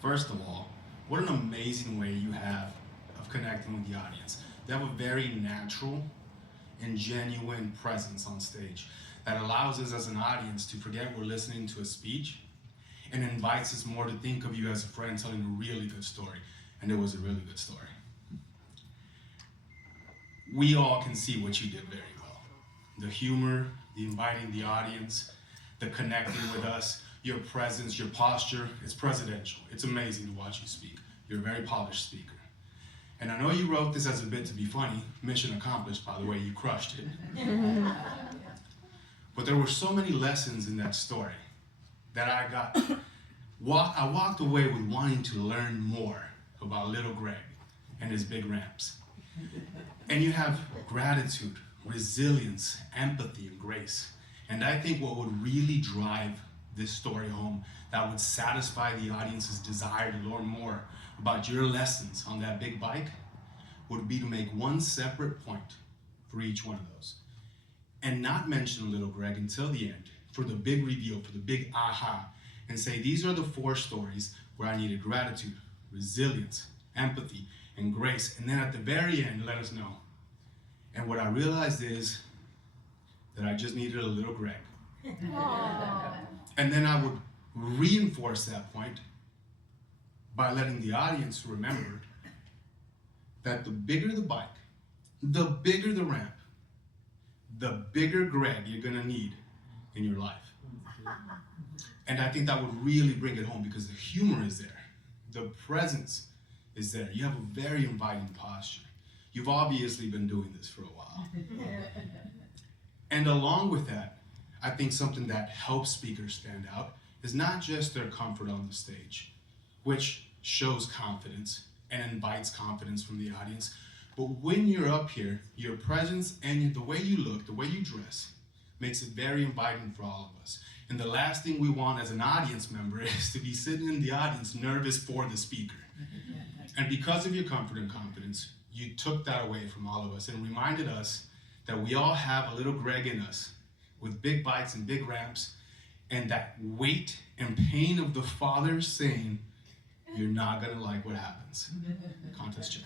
First of all, what an amazing way you have of connecting with the audience. They have a very natural and genuine presence on stage that allows us as an audience to forget we're listening to a speech and invites us more to think of you as a friend telling a really good story. And it was a really good story. We all can see what you did very well. The humor, the inviting the audience, the connecting with us, your presence, your posture, it's presidential. It's amazing to watch you speak. You're a very polished speaker. And I know you wrote this as a bit to be funny. Mission accomplished, by the way, you crushed it. But there were so many lessons in that story that I walked away with wanting to learn more about little Greg and his big ramps. And you have gratitude, resilience, empathy, and grace. And I think what would really drive this story home, that would satisfy the audience's desire to learn more about your lessons on that big bike, would be to make one separate point for each one of those. And not mention little Greg until the end, for the big reveal, for the big aha, and say, these are the 4 stories where I needed gratitude, resilience, empathy, and grace. And then at the very end, let us know. And what I realized is that I just needed a little Greg. And then I would reinforce that point by letting the audience remember that the bigger the bike, the bigger the ramp, the bigger Greg you're gonna need in your life. And I think that would really bring it home because the humor is there. The presence is there. You have a very inviting posture. You've obviously been doing this for a while. And along with that, I think something that helps speakers stand out is not just their comfort on the stage, which shows confidence and invites confidence from the audience, but when you're up here, your presence and the way you look, the way you dress, makes it very inviting for all of us. And the last thing we want as an audience member is to be sitting in the audience nervous for the speaker. And because of your comfort and confidence, you took that away from all of us and reminded us that we all have a little Greg in us with big bikes and big ramps, and that weight and pain of the Father saying, you're not gonna like what happens. Contest chair.